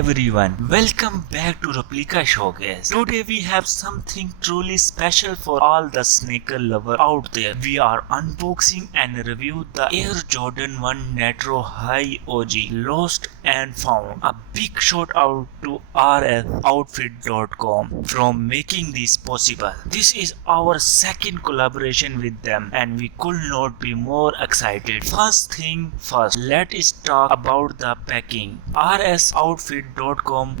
everyone, welcome back to Replica Showcase. Today we have something truly special for all the sneaker lovers out there. We are unboxing and review the Air Jordan 1 Nitro High OG Lost and Found. A big shout out to rsoutfit.com from making this possible. This is our second collaboration with them and we could not be more excited. First thing first, let's talk about the packing. rsoutfit.com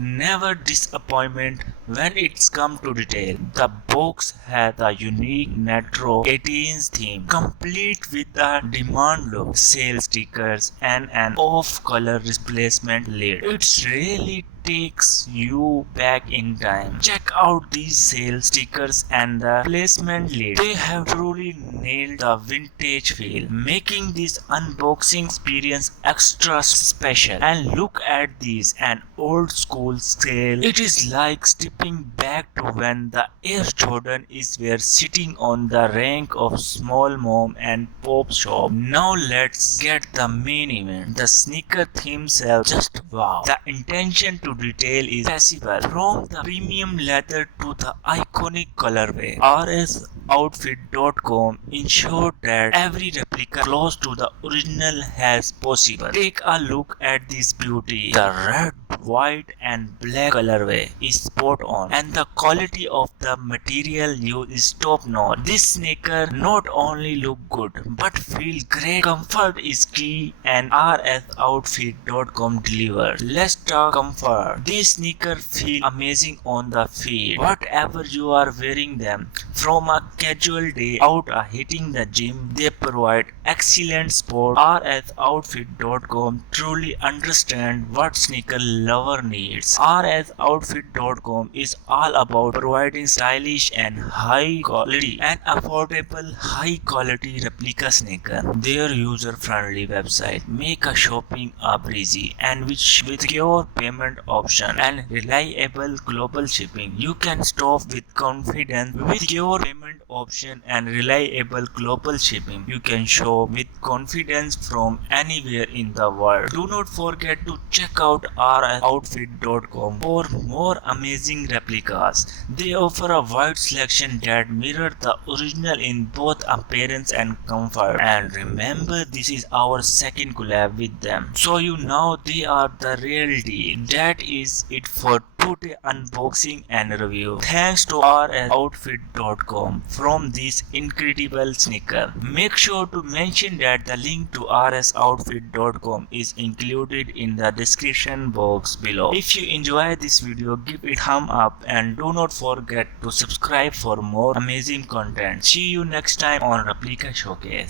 never disappointment when it's come to detail. The box has a unique Nitro 18's theme, complete with a demand look, sale stickers and an off-color replacement lid. It really takes you back in time. Check out these sale stickers and the placement lid. They have truly nailed the vintage feel, making this unboxing experience extra special. And look at these, an old school scale. It is like stepping back to when the Air Jordan were sitting on the rank of small mom and pop shop. Now let's get the main event. The sneaker themselves, just wow. The intention to detail is possible, from the premium leather to the iconic colorway. rsoutfit.com ensured that every replica close to the original as possible. Take a look at this beauty. The red, white and black colorway is spot on and the quality of the material used is top notch. This sneaker not only look good but feel great. Comfort is key and rsoutfit.com delivers. Let's talk comfort. These sneakers feel amazing on the feet, whatever you are wearing them. From a casual day out hitting the gym, they provide excellent support. rsoutfit.com truly understand what sneaker lover needs. rsoutfit.com is all about providing stylish and high quality and affordable high quality replica sneaker. Their user friendly website make a shopping a breezy and with secure payment option and reliable global shipping. You can shop with confidence. With secure payment option and reliable global shipping, you can shop with confidence from anywhere in the world. Do not forget to check out rsoutfit.com for more amazing replicas. They offer a wide selection that mirror the original in both appearance and comfort. And remember, this is our second collab with them, so you know they are the real deal. That is it for today unboxing and review. Thanks to rsoutfit.com from this incredible sneaker. Make sure to mention that the link to rsoutfit.com is included in the description box below. If you enjoy this video, give it a thumb up and do not forget to subscribe for more amazing content. See you next time on Replica Showcase.